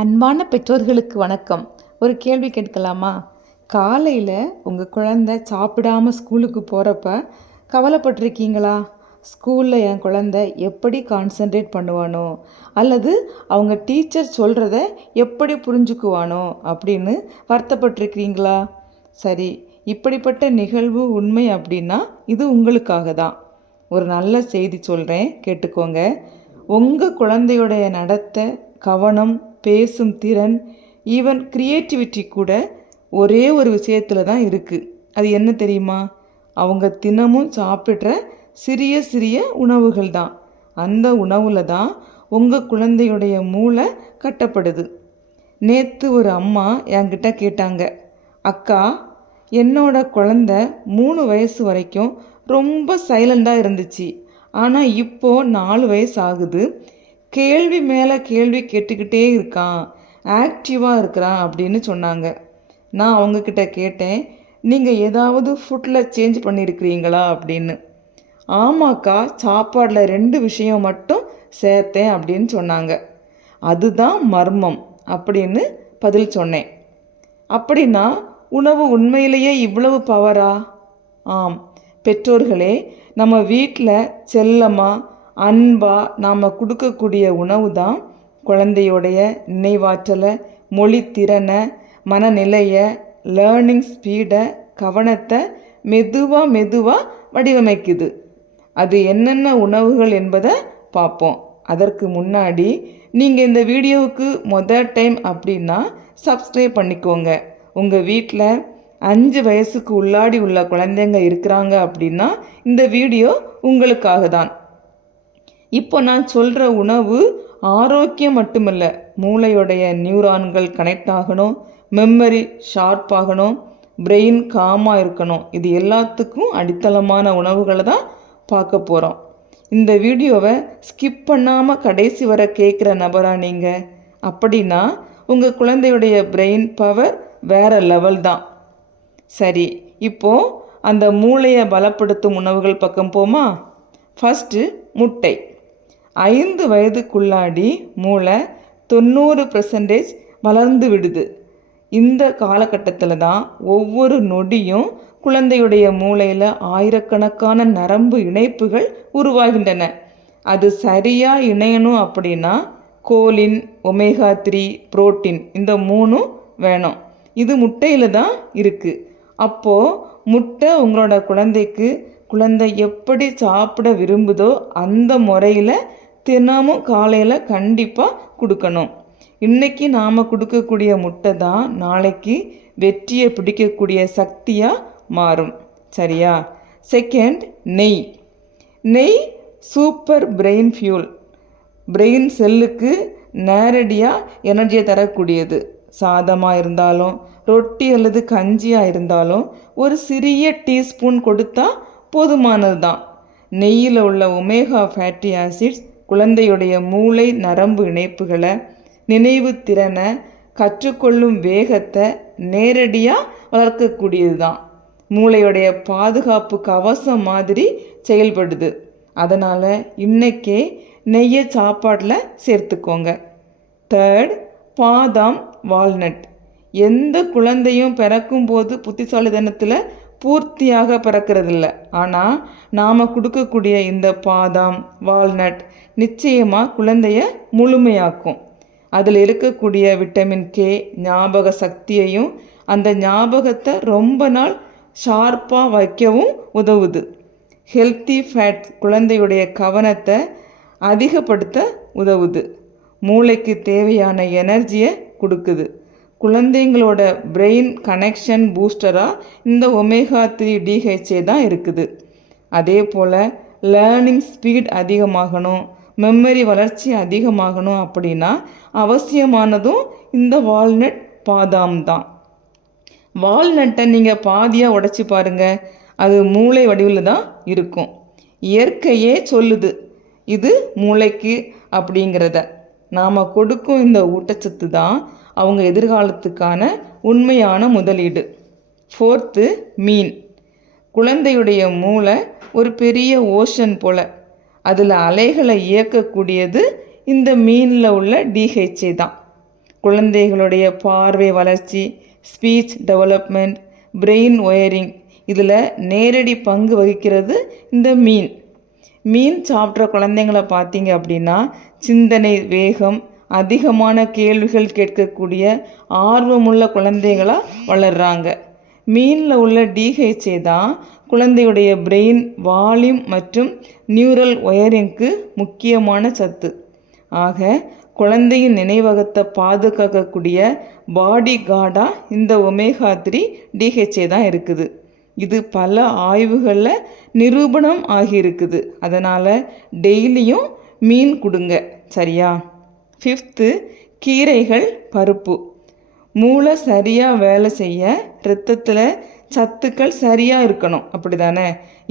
அன்பான பெற்றோர்களுக்கு வணக்கம். ஒரு கேள்வி கேட்கலாமா? காலையில் உங்கள் குழந்தை சாப்பிடாம ஸ்கூலுக்கு போகிறப்ப கவலைப்பட்டிருக்கீங்களா? ஸ்கூலில் என் குழந்தை எப்படி கான்சென்ட்ரேட் பண்ணுவானோ? அல்லது அவங்க டீச்சர் சொல்கிறத எப்படி புரிஞ்சுக்குவானோ? அப்படின்னு வருத்தப்பட்டிருக்கிறீங்களா சரி இப்படிப்பட்ட நிகழ்வு உண்மை அப்படின்னா இது உங்களுக்காக தான். ஒரு நல்ல செய்தி சொல்கிறேன் கேட்டுக்கோங்க. உங்கள் குழந்தையுடைய நடத்தை கவனம் பேசும் திறன் ஈவன் க்ரியேட்டிவிட்டி கூட ஒரே ஒரு விஷயத்தில் தான் இருக்குது அது என்ன தெரியுமா? அவங்க தினமும் சாப்பிட்ற சிறிய சிறிய உணவுகள் தான். அந்த உணவில் தான் உங்கள் குழந்தையுடைய மூளை கட்டப்படுது. நேற்று ஒரு அம்மா என்கிட்ட கேட்டாங்க அக்கா என்னோட குழந்த மூணு வயசு வரைக்கும் ரொம்ப சைலண்டாக இருந்துச்சு. ஆனால் இப்போது நாலு வயசு ஆகுது. கேள்வி மேலே கேள்வி கேட்டுக்கிட்டே இருக்கான். ஆக்டிவாக இருக்கிறான் அப்படின்னு சொன்னாங்க. நான் அவங்கக்கிட்ட கேட்டேன் நீங்கள் ஏதாவது ஃபுட்டில் சேஞ்ச் பண்ணியிருக்கிறீங்களா அப்படின்னு. ஆமாக்கா சாப்பாடில் ரெண்டு விஷயம் மட்டும் சேர்த்தேன் அப்படின்னு சொன்னாங்க. அதுதான் மர்மம் அப்படின்னு பதில் சொன்னேன். அப்படின்னா உணவு உண்மையிலேயே இவ்வளவு பவரா ஆம் பெற்றோர்களே நம்ம வீட்டில் செல்லமாக அன்பாக நாம் கொடுக்கக்கூடிய உணவு தான் குழந்தையோடைய நினைவாற்றலை மொழித்திறனை மனநிலையை லேர்னிங் ஸ்பீடை கவனத்தை மெதுவாக மெதுவாக வடிவமைக்குது. அது என்னென்ன உணவுகள் என்பதை பார்ப்போம். அதற்கு முன்னாடி நீங்கள் இந்த வீடியோவுக்கு மொதல் டைம் அப்படின்னா சப்ஸ்கிரைப் பண்ணிக்கோங்க. உங்கள் வீட்டில் அஞ்சு வயசுக்கு உள்ளாடி உள்ள குழந்தைங்க இருக்கிறாங்க அப்படின்னா இந்த வீடியோ உங்களுக்காக தான் இப்போ நான் சொல்கிற உணவு ஆரோக்கியம் மட்டுமல்ல மூளையோடைய நியூரான்கள் கனெக்ட் ஆகணும் மெமரி ஷார்ப் ஆகணும் பிரெயின் காமாக இருக்கணும். இது எல்லாத்துக்கும் அடித்தளமான உணவுகளை தான் பார்க்க போகிறோம் இந்த வீடியோவை ஸ்கிப் பண்ணாமல் கடைசி வர கேட்குற நபரா நீங்கள் அப்படின்னா உங்கள் குழந்தையுடைய பிரெயின் பவர் வேறு லெவல் தான். சரி இப்போது அந்த மூளையை பலப்படுத்தும் உணவுகள் பக்கம் போமா? ஃபஸ்ட்டு முட்டை. ஐந்து வயதுக்குள்ளாடி மூளை தொண்ணூறு பர்சன்டேஜ் வளர்ந்து விடுது. இந்த காலகட்டத்தில் தான் ஒவ்வொரு நொடியும் குழந்தையுடைய மூளையில் ஆயிரக்கணக்கான நரம்பு இணைப்புகள் உருவாகின்றன. அது சரியாக இணையணும் அப்படின்னா கோலின் ஒமேகா த்ரீ புரோட்டீன் இந்த மூணும் வேணும். இது முட்டையில் தான் இருக்குது அப்போது முட்டை உங்களோட குழந்தைக்கு குழந்தை எப்படி சாப்பிட விரும்புதோ அந்த முறையில் தினமும் காலையில் கண்டிப்பாக கொடுக்கணும். இன்றைக்கி நாம் கொடுக்கக்கூடிய முட்டை தான் நாளைக்கு வெற்றியை பிடிக்கக்கூடிய சக்தியாக மாறும். சரியா? செகண்ட் நெய். நெய் சூப்பர் பிரெயின் ஃபியூல் பிரெயின் செல்லுக்கு நேரடியாக எனர்ஜியை தரக்கூடியது. சாதமாக இருந்தாலும் ரொட்டி அல்லது கஞ்சியாக இருந்தாலும் ஒரு சிறிய டீஸ்பூன் கொடுத்தா போதுமானது தான் நெய்யில் உள்ள ஒமேகா ஃபேட்டி ஆசிட்ஸ் குழந்தையுடைய மூளை நரம்பு இணைப்புகளை நினைவு திறனை கற்றுக்கொள்ளும் வேகத்தை நேரடியாக வளர்க்கக்கூடியது தான் மூளையுடைய பாதுகாப்பு கவசம் மாதிரி செயல்படுது. அதனால் இன்றைக்கே நெய்யை சாப்பாட்டில் சேர்த்துக்கோங்க. தேர்ட் பாதாம் வால்நட் எந்த குழந்தையும் பிறக்கும்போது புத்திசாலிதனத்தில் பூர்த்தியாக பிறக்கிறதில்ல. ஆனால் நாம் கொடுக்கக்கூடிய இந்த பாதாம் வால்நட் நிச்சயமாக குழந்தைய முழுமையாக்கும். அதில் இருக்கக்கூடிய விட்டமின் கே ஞாபக சக்தியையும் அந்த ஞாபகத்தை ரொம்ப நாள் ஷார்ப்பாக வைக்கவும் உதவுது. ஹெல்த்தி ஃபேட் குழந்தையுடைய கவனத்தை அதிகப்படுத்த உதவுது. மூளைக்கு தேவையான எனர்ஜியை கொடுக்குது. குழந்தைங்களோட பிரெயின் கனெக்ஷன் பூஸ்டராக இந்த ஒமேகா த்ரீ டிஹெச்ஏ தான் இருக்குது. அதே போல் லேர்னிங் ஸ்பீட் அதிகமாகணும். மெமரி வளர்ச்சி அதிகமாகணும் அப்படின்னா அவசியமானதும் இந்த வால்நட் பாதாம் தான். வால்நட்டை நீங்கள் பாதியாக உடைச்சி பாருங்கள் அது மூளை வடிவில் தான் இருக்கும். இயற்கையே சொல்லுது இது மூளைக்கு அப்படிங்கிறத. நாம் கொடுக்கும் இந்த ஊட்டச்சத்து தான் அவங்க எதிர்காலத்துக்கான உண்மையான முதலீடு. ஃபோர்த்து மீன். குழந்தையுடைய மூளை ஒரு பெரிய ஓஷன் போல். அதில் அலைகளை இயக்கக்கூடியது இந்த மீனில் உள்ள டிஹெச்ஏ தான். குழந்தைகளுடைய பார்வை வளர்ச்சி ஸ்பீச் டெவலப்மெண்ட் பிரெயின் ஒயரிங் இதில் நேரடி பங்கு வகிக்கிறது இந்த மீன். மீன் சாப்பிட்ற குழந்தைங்கள பார்த்தீங்க அப்படின்னா சிந்தனை வேகம் அதிகமான கேள்விகள் கேட்கக்கூடிய ஆர்வமுள்ள குழந்தைகளாக வளர்கிறாங்க மீனில் உள்ள டிஹெச்ஏ தான் குழந்தையுடைய பிரெயின் வால்யூம் மற்றும் நியூரல் ஒயரிங்க்கு முக்கியமான சத்து. ஆக குழந்தையின் நினைவகத்தை பாதுகாக்கக்கூடிய பாடி கார்டாக இந்த ஒமேகா த்ரீ டிஹெச்ஏ தான் இருக்குது. இது பல ஆய்வுகளில் நிரூபணம் ஆகியிருக்குது. அதனால் டெய்லியும் மீன் கொடுங்க சரியா? ஃபிஃப்த்து கீரைகள் பருப்பு. மூளை சரியாக வேலை செய்ய இரத்தத்தில் சத்துக்கள் சரியாக இருக்கணும். அப்படி தானே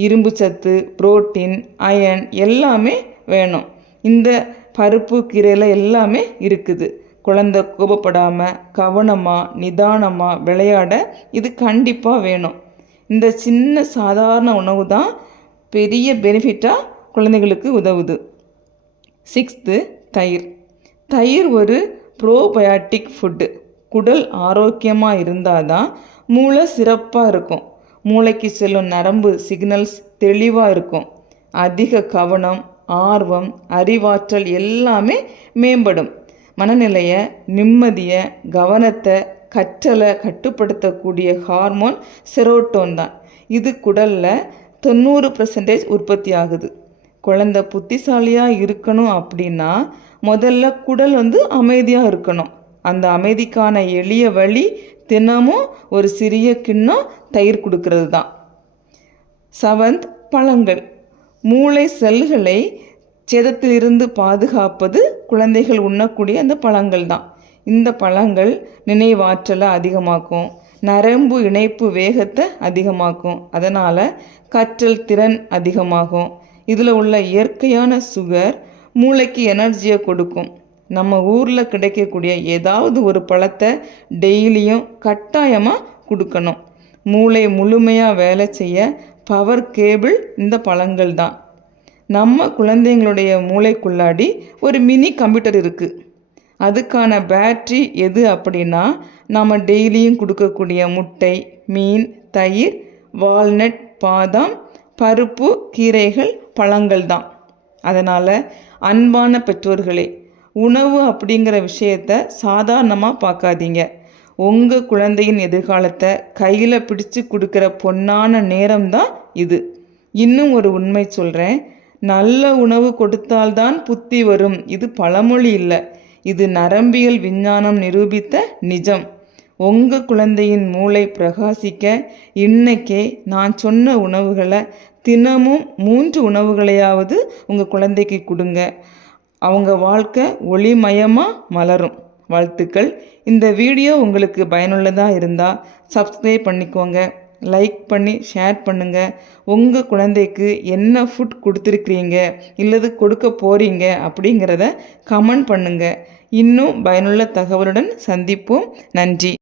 இரும்பு சத்து புரோட்டீன் அயன் எல்லாமே வேணும். இந்த பருப்பு கீரையில் எல்லாமே இருக்குது. குழந்தை கோபப்படாமல் கவனமாக நிதானமாக விளையாட இது கண்டிப்பாக வேணும். இந்த சின்ன சாதாரண உணவு தான் பெரிய பெனிஃபிட்டாக குழந்தைகளுக்கு உதவுது. சிக்ஸ்த்து தயிர். தயிர் ஒரு ப்ரோபயாட்டிக் ஃபுட்டு குடல் ஆரோக்கியமாக இருந்தால் தான் மூளை சிறப்பாக இருக்கும். மூளைக்கு செல்லும் நரம்பு சிக்னல்ஸ் தெளிவாக இருக்கும். அதிக கவனம் ஆர்வம் அறிவாற்றல் எல்லாமே மேம்படும். மனநிலையை நிம்மதியை கவனத்தை கற்றலை கட்டுப்படுத்தக்கூடிய ஹார்மோன் செரோட்டோன் தான். இது குடலில் தொண்ணூறு பர்சன்டேஜ் உற்பத்தி ஆகுது. குழந்த புத்திசாலியாக இருக்கணும் அப்படின்னா முதல்ல குடல் வந்து அமைதியாக இருக்கணும். அந்த அமைதிக்கான எளிய வழி தினமும் ஒரு சிறிய கிண்ணம் தயிர் கொடுக்கறது தான் செவன்த் பழங்கள். மூளை செல்களை சேதத்திலிருந்து பாதுகாப்பது குழந்தைகள் உண்ணக்கூடிய அந்த பழங்கள் தான் இந்த பழங்கள் நினைவாற்றலை அதிகமாக்கும் நரம்பு இணைப்பு வேகத்தை அதிகமாக்கும் அதனால் கற்றல் திறன் அதிகமாகும். இதில் உள்ள இயற்கையான சுகர் மூளைக்கு எனர்ஜியை கொடுக்கும். நம்ம ஊரில் கிடைக்கக்கூடிய ஏதாவது ஒரு பழத்தை டெய்லியும் கட்டாயமாக கொடுக்கணும். மூளை முழுமையாக வேலை செய்ய பவர் கேபிள் இந்த பழங்கள் தான். நம்ம குழந்தைங்களுடைய மூளைக்குள்ளாடி ஒரு மினி கம்ப்யூட்டர் இருக்குது அதுக்கான பேட்ரி எது அப்படின்னா நம்ம டெய்லியும் கொடுக்கக்கூடிய முட்டை மீன் தயிர் வால்நட் பாதாம் பருப்பு கீரைகள் பழங்கள் தான். அதனால் அன்பான பெற்றோர்களே உணவு அப்படிங்கிற விஷயத்த சாதாரணமாக பார்க்காதீங்க. உங்கள் குழந்தையின் எதிர்காலத்தை கையில் பிடிச்சு கொடுக்குற பொன்னான நேரம்தான் இது. இன்னும் ஒரு உண்மை சொல்கிறேன் நல்ல உணவு கொடுத்தால்தான் புத்தி வரும். இது பழமொழி இல்லை. இது நரம்பியல் விஞ்ஞானம் நிரூபித்த நிஜம். உங்கள் குழந்தையின் மூளை பிரகாசிக்க இன்னைக்கே நான் சொன்ன உணவுகளை தினமும் மூன்று உணவுகளையாவது உங்கள் குழந்தைக்கு கொடுங்க. அவங்க வாழ்க்கை ஒளிமயமாக மலரும். வாழ்த்துக்கள். இந்த வீடியோ உங்களுக்கு பயனுள்ளதாக இருந்தால் சப்ஸ்கிரைப் பண்ணிக்கோங்க. லைக் பண்ணி ஷேர் பண்ணுங்கள் உங்கள் குழந்தைக்கு என்ன ஃபுட் கொடுத்துருக்கிறீங்க? இல்லது கொடுக்க போகிறீங்க அப்படிங்கிறத கமெண்ட் பண்ணுங்கள் இன்னும் பயனுள்ள தகவலுடன் சந்திப்போம். நன்றி.